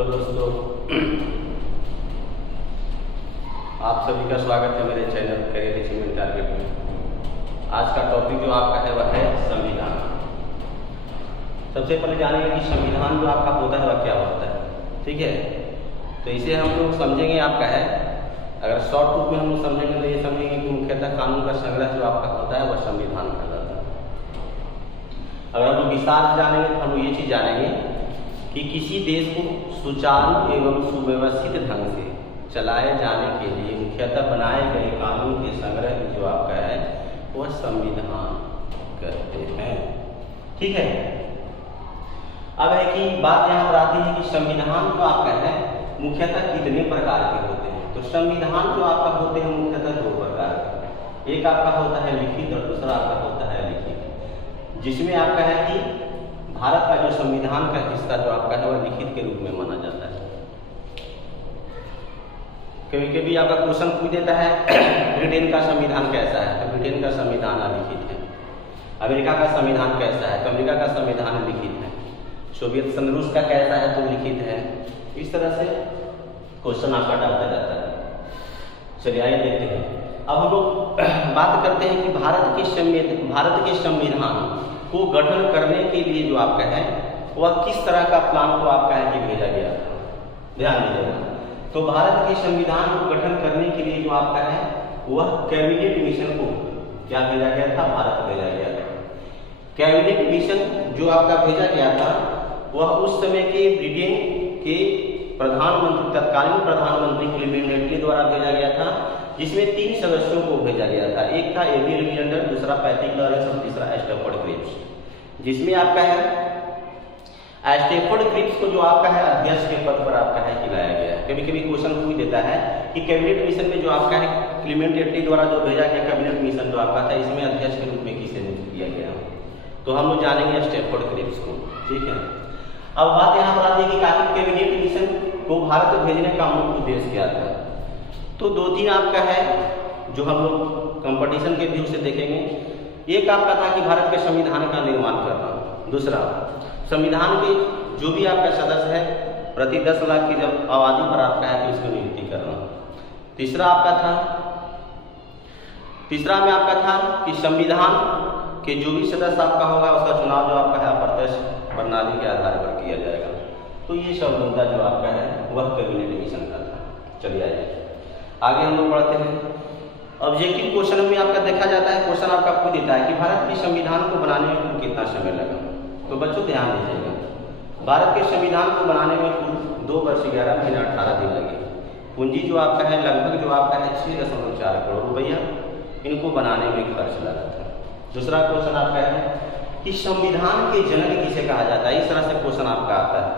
Hello दोस्तों, आप सभी का स्वागत है मेरे चैनल करियर अचीवमेंट टारगेट में। आज का टॉपिक जो आपका है वह है संविधान। सबसे पहले जानेंगे कि संविधान जो आपका होता है वह क्या होता है। ठीक है, तो इसे हम लोग समझेंगे। आपका है अगर शॉर्ट रूप में हम लोग समझेंगे तो ये समझेंगे कि मुख्यतः कानून का संग्रह जो आपका होता है वह संविधान कहलाता है। अगर हम लोग विस्तार से जानेंगे तो हम लोग ये चीज़ जानेंगे कि किसी देश को सुचारू एवं सुव्यवस्थित ढंग से चलाए जाने के लिए मुख्यतः बनाए गए कानून के संग्रह जो आपका है वह संविधान कहते हैं। ठीक है, अब है कि बात यहाँ पर आती है कि संविधान जो आपका है मुख्यतः कितने प्रकार के होते हैं। तो संविधान जो आपका होते हैं मुख्यतः दो प्रकार के, एक आपका होता है लिखित और दूसरा आपका होता है अलिखित। जिसमें आपका है कि भारत का जो संविधान का हिस्सा जो आपका है वह लिखित के रूप में माना जाता है। कभी कभी आपका क्वेश्चन पूछ देता है ब्रिटेन का संविधान कैसा है, तो ब्रिटेन का संविधान अलिखित है। अमेरिका का संविधान कैसा है, तो अमेरिका का संविधान लिखित है। सोवियत संघ रूस का कैसा है, तो लिखित है। इस तरह से क्वेश्चन आपका डालता जाता है। चलिए आइए देखते हैं। अब हम लोग बात करते हैं कि भारत के संविधान को गठन करने के लिए जो आपका है वह किस तरह का प्लान को आपका है कि भेजा गया था। ध्यान दीजिएगा, तो भारत के संविधान को गठन करने के लिए जो आपका है वह कैबिनेट मिशन को क्या भेजा गया था, भारत भेजा गया था। कैबिनेट मिशन जो आपका भेजा गया था वह उस समय के ब्रिटेन के प्रधानमंत्री, तत्कालीन प्रधानमंत्री क्लीमेंट एटली द्वारा भेजा गया था, जिसमें 3 सदस्यों को भेजा गया था। एक था एबी अलेक्जेंडर, दूसरा पैट्रिक लॉरेंस और तीसरा स्टैफोर्ड क्रिप्स। जिसमें आपका है स्टैफोर्ड क्रिप्स को जो आपका है अध्यक्ष के पद पर आपका है खिलाया गया है। कभी कभी क्वेश्चन पूछ देता है कि कैबिनेट मिशन में जो आपका है क्लीमेंट एटली द्वारा जो भेजा गया कैबिनेट मिशन जो आपका था इसमें अध्यक्ष के रूप में किसे नियुक्त किया गया, तो हम लोग जानेंगे स्टैफोर्ड क्रिप्स को। ठीक है, अब बात यहाँ पर आती है कि आखिर कैबिनेट मिशन को भारत भेजने का मुख्य उद्देश्य क्या था। तो 2-3 आपका है जो हम लोग कंपटीशन के व्यू से देखेंगे। एक आपका था कि भारत के संविधान का निर्माण करना, दूसरा संविधान के जो भी आपका सदस्य है प्रति 10 लाख की जब आबादी पर आपका है कि उसकी नियुक्ति करना, तीसरा में आपका था कि संविधान के जो भी सदस्य आपका होगा उसका चुनाव जो आपका है अप्रत्यक्ष प्रणाली के आधार पर किया जाएगा। तो ये सब मुद्दा जो आपका है वह कैबिनेट मिशन का था। चलिए आगे हम लोग बढ़ते हैं। ऑब्जेक्टिव क्वेश्चन में आपका देखा जाता है, क्वेश्चन आपका पूछ देता है कि भारत के संविधान को बनाने में कुल कितना समय लगा। तो बच्चों ध्यान दीजिएगा, भारत के संविधान को बनाने में कुल 2 वर्ष 11 महीने 18 दिन लगे। पूंजी जो आपका है लगभग जो आपका है 6.4 करोड़ रुपया इनको बनाने में खर्च लगा था। दूसरा क्वेश्चन आपका है कि संविधान के जनक किसे कहा जाता है। इस तरह से क्वेश्चन आपका आता है,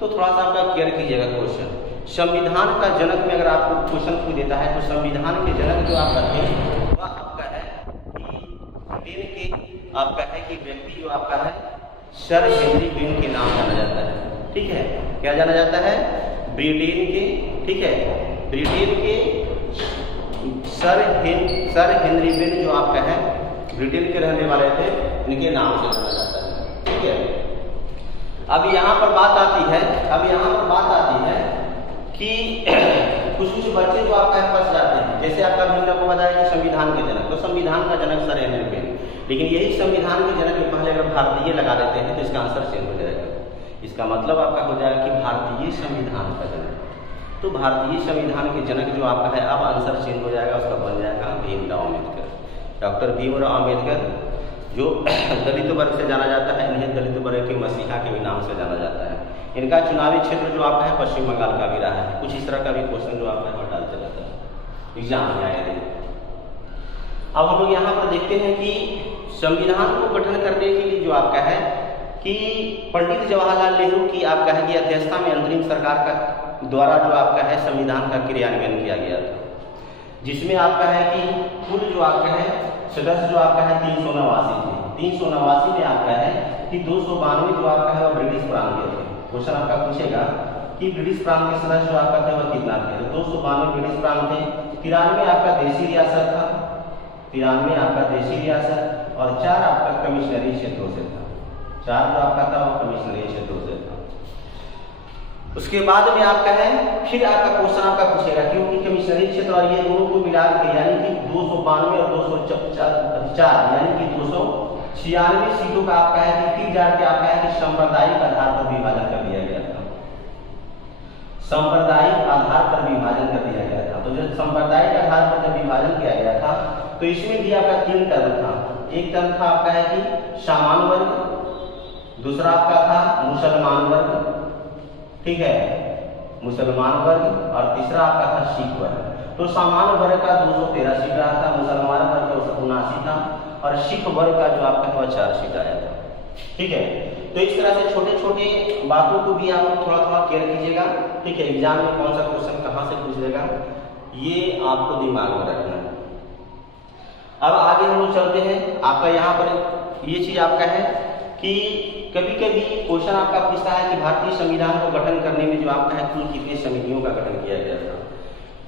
तो थोड़ा सा आपका केयर कीजिएगा क्वेश्चन। संविधान का जनक में अगर आपको क्वेश्चन पूछ देता है तो संविधान के जनक जो आपका थे वह आपका है कि ब्रिटेन के आपका है कि व्यक्ति जो आपका है सर हेनरी बिन के नाम जाना जाता है। ठीक है, क्या जाना जाता है, ब्रिटेन के, ठीक है, ब्रिटेन के सर हेनरी बिन जो आपका है ब्रिटेन के रहने वाले थे, इनके नाम से जाना जाता है। ठीक है, अब यहाँ पर बात आती है कि कुछ बच्चे जो आपका फंस जाते हैं। जैसे आपका हम लोग को बताया कि संविधान के जनक, तो संविधान का जनक सर हेनरी बिन, लेकिन यही संविधान के जनक में पहले अगर भारतीय लगा देते हैं तो इसका आंसर चेंज हो जाएगा। इसका मतलब आपका हो जाएगा कि भारतीय संविधान का जनक। तो भारतीय संविधान के जनक जो आपका है अब आंसर चेंज हो जाएगा, उसका बन जाएगा भीमराव अम्बेडकर। डॉक्टर भीमराव अम्बेडकर जो दलित वर्ग से जाना जाता है, इन्हें दलित वर्ग के मसीहा के भी नाम से जाना जाता है। इनका चुनावी क्षेत्र जो आपका है पश्चिम बंगाल का भी रहा है। कुछ इस तरह का भी क्वेश्चन जो आपका है डालते रहता है एग्जाम में आए थे। अब हम लोग यहाँ पर देखते हैं कि संविधान को गठन करने के लिए जो आपका है कि पंडित जवाहरलाल नेहरू की आपका है कि अध्यक्षता में अंतरिम सरकार का द्वारा जो आपका है संविधान का क्रियान्वयन किया गया था। जिसमें आपका है कि कुल जो आपका है सदस्य जो आपका है 389 थे। 389 में आपका है कि 292 जो आपका है वह ब्रिटिश प्रांत के थे। क्वेश्चन आपका पूछेगा कि ब्रिटिश प्रांत के सदस्य जो आपका थे वह कितना थे, तो 292 ब्रिटिश प्रांत थे। 93 आपका देशी रियासत था, 93 आपका देशी रियासत और 4 आपका कमिश्नरी क्षेत्रों से था। 4 जो आपका था वो कमिश्नरी क्षेत्रों से था। उसके बाद में आपका है फिर आपका क्वेश्चन आपका पूछेगा क्योंकि कमिश्नरी क्षेत्र और ये दोनों को मिला के यानी कि 292 और 204 यानी कि 296 सीटों का आपका है कि फिर जाके आपका है कि सांप्रदायिक आधार पर विभाजन कर दिया गया था। सांप्रदायिक आधार पर विभाजन कर दिया गया था। तो जब सांप्रदायिक आधार पर जब विभाजन किया गया था तो इसमें भी आपका 3 टर्म था। एक टर्म था आपका है कि सामान्य वर्ग, दूसरा आपका था मुसलमान वर्ग, ठीक है, मुसलमान वर्ग, और तीसरा आपका था सिख वर्ग। तो सामान्य वर्ग का 213 सीट रहा था, मुसलमान वर्ग का 79 था और सिख वर्ग का जो आपका था 4 सीट आया था। ठीक है, तो इस तरह से छोटे छोटे बातों को भी आप थोड़ा थोड़ा केयर कीजिएगा। ठीक है, एग्जाम में कौन सा क्वेश्चन कहाँ से पूछ देगा ये आपको दिमाग में रखना है। अब आगे हम लोग चलते हैं। आपका यहाँ पर ये चीज आपका है कि कभी कभी क्वेश्चन आपका पूछता है कि भारतीय संविधान को गठन करने में जो आपका है कुल कितनी समितियों का गठन किया गया था।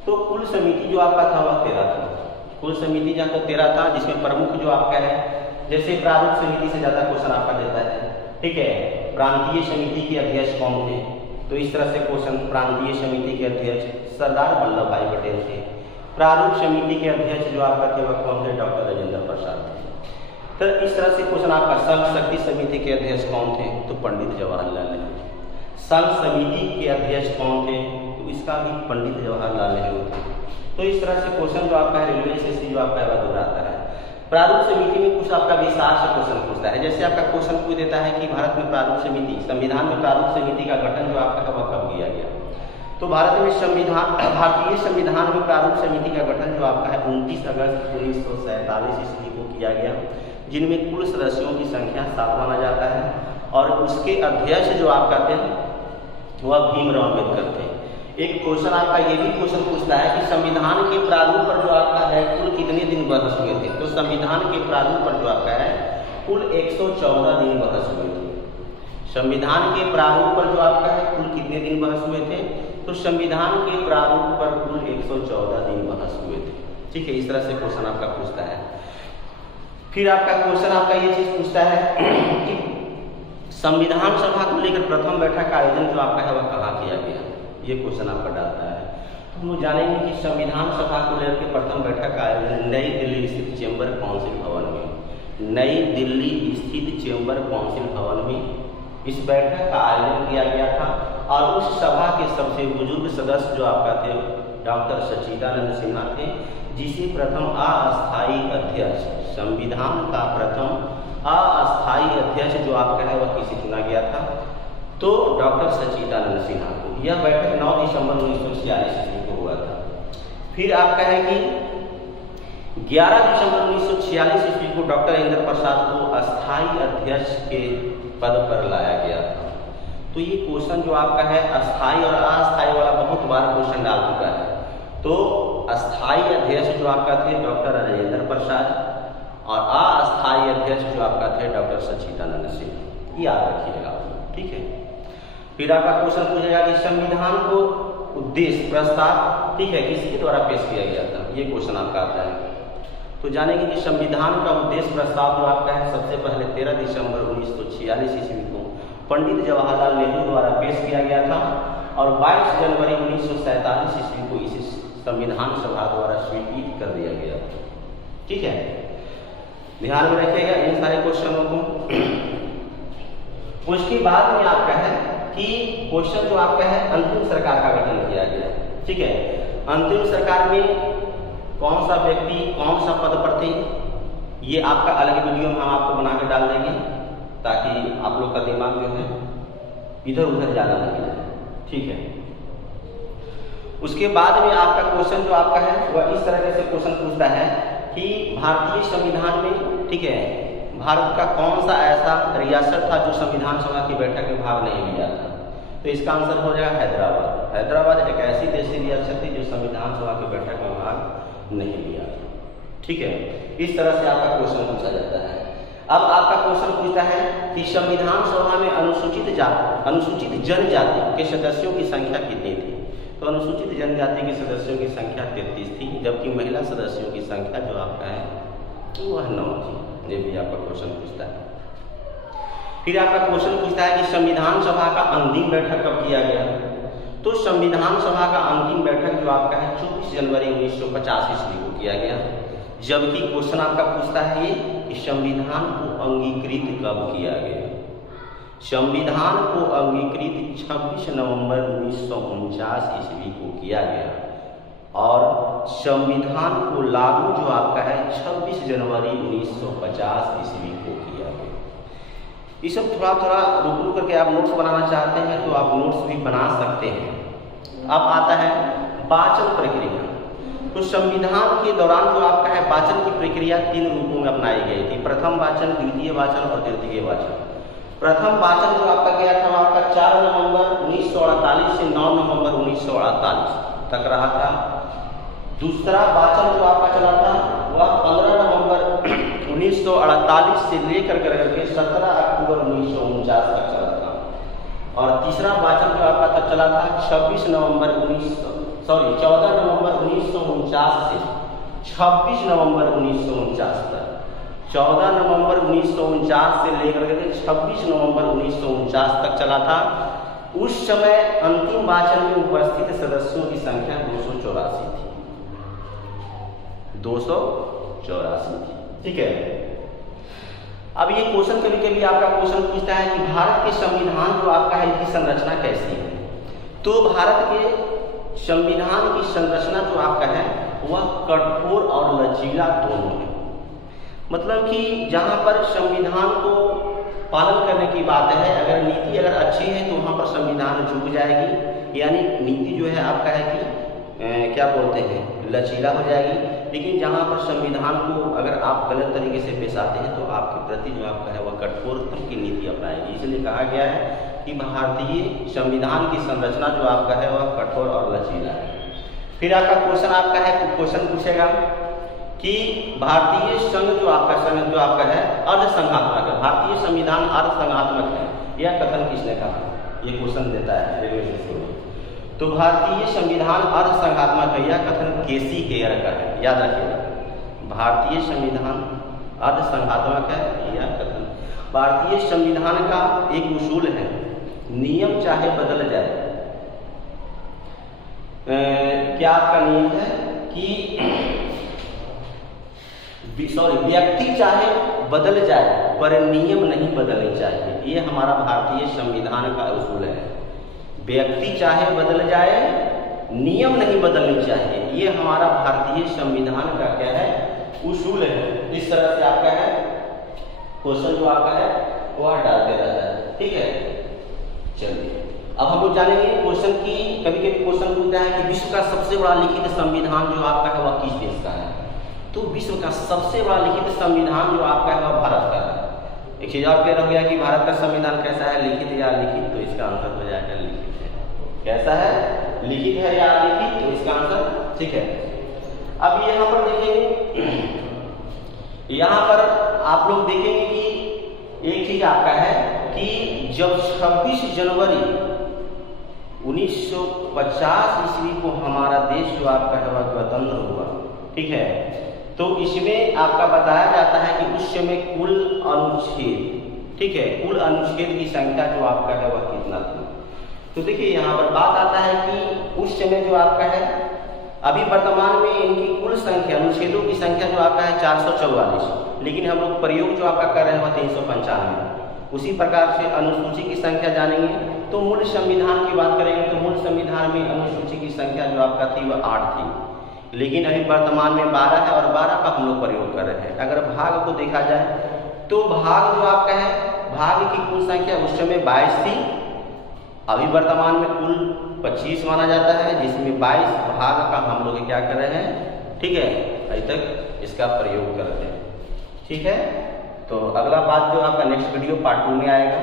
तो कुल समिति जो आपका था वह 13 था। कुल समिति जहाँ तक 13 था, जिसमें प्रमुख जो आपका है जैसे प्रारूप समिति से ज्यादा क्वेश्चन आपका देता है। ठीक है, प्रांतीय समिति के अध्यक्ष कौन थे, तो इस तरह से क्वेश्चन प्रांतीय समिति के अध्यक्ष सरदार वल्लभ भाई पटेल थे। प्रारूप समिति के अध्यक्ष जो आपका थे वह कौन थे, डॉक्टर राजेंद्र प्रसाद थे। तो इस तरह से क्वेश्चन आपका संघ शक्ति समिति के अध्यक्ष कौन थे, तो पंडित जवाहरलाल नेहरू। संघ समिति के अध्यक्ष कौन थे, तो इसका भी पंडित जवाहरलाल नेहरू थे। तो इस तरह से क्वेश्चन जो आपका है रेलवे एसएससी जो आपका है दोहराता है। प्रारूप समिति में कुछ आपका विस्तार से क्वेश्चन पूछता है। जैसे आपका क्वेश्चन पूछ देता है कि भारत में प्रारूप समिति, संविधान में प्रारूप समिति का गठन जो आपका है वह कब किया गया। तो भारत में भारतीय संविधान में प्रारूप समिति का गठन जो आपका है 29 अगस्त 1947 ईस्वी को किया गया, जिनमें कुल सदस्यों की संख्या 7 माना जाता है और उसके अध्यक्ष जो आपका थे वह भीमराव अम्बेडकर थे। एक क्वेश्चन आपका ये भी क्वेश्चन पूछता है कि संविधान के प्रारूप पर जो आपका है कुल कितने दिन बहस हुए थे। तो संविधान के प्रारूप पर जो आपका है कुल 114 दिन बहस हुए थे। संविधान के प्रारूप पर जो आपका है कुल कितने दिन बहस हुए थे, तो संविधान के प्रारूप पर कुल 114 दिन बहस हुए थे। ठीक है, इस तरह से क्वेश्चन आपका पूछता है। फिर आपका क्वेश्चन आपका ये चीज पूछता है कि संविधान सभा को लेकर प्रथम बैठक का आयोजन जो आपका है वह कहाँ किया गया, ये क्वेश्चन आपका डालता है। तो हम जानेंगे कि संविधान सभा को लेकर प्रथम बैठक का आयोजन नई दिल्ली स्थित चेंबर काउंसिल भवन में, नई दिल्ली स्थित चेंबर काउंसिल भवन में इस बैठक का आयोजन किया गया था। और उस सभा के सबसे बुजुर्ग सदस्य जो आपका थे डॉक्टर सच्चिदानंद सिन्हा थे, जिसे प्रथम अस्थायी अध्यक्ष, संविधान का प्रथम अस्थायी अध्यक्ष जो आपका है वह किसे चुना गया था, तो डॉक्टर सच्चिदानंद सिन्हा को। यह बैठक 9 दिसंबर 1946 ईस्वी को हुआ था। फिर आपका है कि 11 दिसंबर 1946 ईस्वी को डॉक्टर इंद्र प्रसाद को अस्थायी अध्यक्ष के पद पर लाया गया था। तो ये क्वेश्चन जो आपका है अस्थायी और अस्थायी वाला बहुत बार क्वेश्चन डाल चुका है। तो अस्थायी अध्यक्ष जो आपका थे डॉक्टर राजेंद्र प्रसाद और अस्थायी अध्यक्ष जो आपका थे डॉक्टर सच्चिदानंद सिन्हा, याद रखिएगा। ठीक है, फिर आपका क्वेश्चन पूछेगा कि संविधान को उद्देश्य प्रस्ताव, ठीक है, किसके द्वारा पेश किया गया था, ये क्वेश्चन आपका आता है। तो जानेंगे कि संविधान का उद्देश्य प्रस्ताव जो आपका है सबसे पहले 13 दिसंबर 1946 ईस्वी को पंडित जवाहरलाल नेहरू द्वारा पेश किया गया था और 22 जनवरी 1947 ईस्वी को इसे संविधान सभा द्वारा स्वीकृत कर दिया गया। ठीक है, ध्यान में रखिएगा इन सारे क्वेश्चनों को। उसके बाद में आपका है कि क्वेश्चन जो आपका है अंतिम सरकार का गठन किया गया। ठीक है, अंतिम सरकार में कौन सा व्यक्ति कौन सा पद पर थे, ये आपका अलग वीडियो में हम आपको बना के डाल देंगे ताकि आप लोग का दिमाग जो है इधर उधर ज़्यादा लगे जाए। ठीक है, उसके बाद में आपका क्वेश्चन जो आपका है वह इस तरह से क्वेश्चन पूछता है कि भारतीय संविधान में, ठीक है, भारत का कौन सा ऐसा रियासत था जो संविधान सभा की बैठक में भाग नहीं लिया था। तो इसका आंसर हो जाएगा हैदराबाद। हैदराबाद एक ऐसी देशी रियासत थी जो संविधान सभा की बैठक में भाग नहीं लिया था। ठीक है, इस तरह से आपका क्वेश्चन पूछा जाता है। अब आपका क्वेश्चन पूछता है कि संविधान सभा में अनुसूचित जनजाति के सदस्यों की संख्या कितनी थी। तो अनुसूचित जनजाति के सदस्यों की संख्या 33 थी, जबकि महिला सदस्यों की संख्या जो आपका है वह 9 थी। ये भी आपका क्वेश्चन पूछता है। फिर आपका क्वेश्चन पूछता है कि संविधान सभा का अंतिम बैठक कब किया गया। तो संविधान सभा का अंतिम बैठक जो आपका है 24 जनवरी 1950 ईस्वी को किया गया। जबकि क्वेश्चन आपका पूछता है ये कि संविधान को अंगीकृत कब किया गया। संविधान को अंगीकृत 26 नवंबर 1949 ईस्वी को किया गया और संविधान को लागू जो आपका है 26 जनवरी 1950 ईस्वी को किया गया। ये सब थोड़ा थोड़ा रुक रुक करके आप नोट्स बनाना चाहते हैं तो आप नोट्स भी बना सकते हैं। अब आता है वाचन प्रक्रिया। तो संविधान के दौरान जो आपका है वाचन की प्रक्रिया 3 रूपों में अपनाई गई थी। प्रथम वाचन, द्वितीय वाचन और तृतीय वाचन। प्रथम वाचन जो आपका गया था आपका 4 नवंबर 1948 से 9 नवंबर 1948 तक रहा था। दूसरा वाचन जो आपका चला था वह 15 नवंबर 1948 से लेकर करके 17 अक्टूबर 1949 तक चला था। और तीसरा वाचन जो आपका तब चला था 14 नवंबर 1949 से 26 नवंबर 1949 तक। 14 नवंबर 1949 से लेकर के 26 नवंबर 1949 तक चला था। उस समय अंतिम वाचन में उपस्थित सदस्यों की संख्या 284 थी। 284 थी, ठीक है। अब ये क्वेश्चन कभी कभी आपका क्वेश्चन पूछता है कि भारत के संविधान जो आपका है इसकी संरचना कैसी है। तो भारत के संविधान की संरचना जो आपका है वह कठोर और लचीला दोनों है। मतलब कि जहाँ पर संविधान को पालन करने की बात है, अगर नीति अगर अच्छी है तो वहाँ पर संविधान झुक जाएगी, यानी नीति जो है आपका है कि क्या बोलते हैं लचीला हो जाएगी। लेकिन जहाँ पर संविधान को अगर आप गलत तरीके से पेश आते हैं तो आपके प्रति जो आपका है वह कठोरतम की नीति अपनाएगी। इसलिए कहा गया है कि भारतीय संविधान की संरचना जो आपका है वह कठोर और लचीला है। फिर आपका क्वेश्चन आपका है क्वेश्चन पूछेगा कि भारतीय संघ जो आपका है अर्धसंघात्मक है। भारतीय संविधान अर्धसंघात्मक है, यह कथन किसने कहा? ये क्वेश्चन देता है रेलवे स्टेशन में। तो भारतीय संविधान अर्धसंघात्मक है, यह कथन केसी केयर का है, याद रखिएगा। भारतीय संविधान अर्धसंघात्मक है, यह कथन। भारतीय संविधान का एक उसूल है, नियम चाहे बदल जाए। क्या आपका नियम है कि व्यक्ति चाहे बदल जाए पर नियम नहीं बदलने चाहिए। ये हमारा भारतीय संविधान का उसूल है। व्यक्ति चाहे बदल जाए, नियम नहीं बदलने चाहिए। ये हमारा भारतीय संविधान का क्या है उसूल है। इस तरह से आपका है क्वेश्चन जो आपका है वह डालते रहता है, ठीक है। चलिए अब हम लोग जानेंगे क्वेश्चन की। कभी कभी क्वेश्चन पूछता है कि विश्व का सबसे बड़ा लिखित संविधान जो आपका है वह किस देश का है। तो विश्व का सबसे बड़ा लिखित संविधान जो आपका है वह भारत का है। एक चीज और क्लियर हो गया कि भारत का संविधान कैसा है, लिखित या लिखित। तो इसका आंसर हो जाएगा लिखित है। कैसा है, लिखित है या लिखित, तो इसका आंसर ठीक है। अब यहाँ पर देखेंगे, यहाँ पर आप लोग देखेंगे कि एक चीज आपका है कि जब 26 जनवरी 1950 ईस्वी को हमारा देश जो आपका है वह स्वतंत्र हुआ, ठीक है। तो इसमें आपका बताया जाता है कि उस समय कुल अनुच्छेद, ठीक है, कुल अनुच्छेद की संख्या जो आपका है वह कितना थी। तो देखिए यहाँ पर बात आता है कि उस समय जो आपका है अभी वर्तमान में इनकी कुल संख्या अनुच्छेदों की संख्या जो आपका है 444, लेकिन हम लोग प्रयोग जो आपका कर रहे हैं वह 395। उसी प्रकार से अनुसूची की संख्या जानेंगे तो मूल संविधान की बात करेंगे तो मूल संविधान में अनुसूची की संख्या जो आपका थी वह 8 थी, लेकिन अभी वर्तमान में 12 है और 12 का हम लोग प्रयोग कर रहे हैं। अगर भाग को देखा जाए तो भाग जो आपका है भाग की कुल संख्या उस समय 22 थी, अभी वर्तमान में कुल 25 माना जाता है, जिसमें 22 भाग का हम लोग क्या कर रहे हैं, ठीक है, अभी तक इसका प्रयोग करते हैं, ठीक है। तो अगला बात जो आपका नेक्स्ट वीडियो पार्ट 2 में आएगा।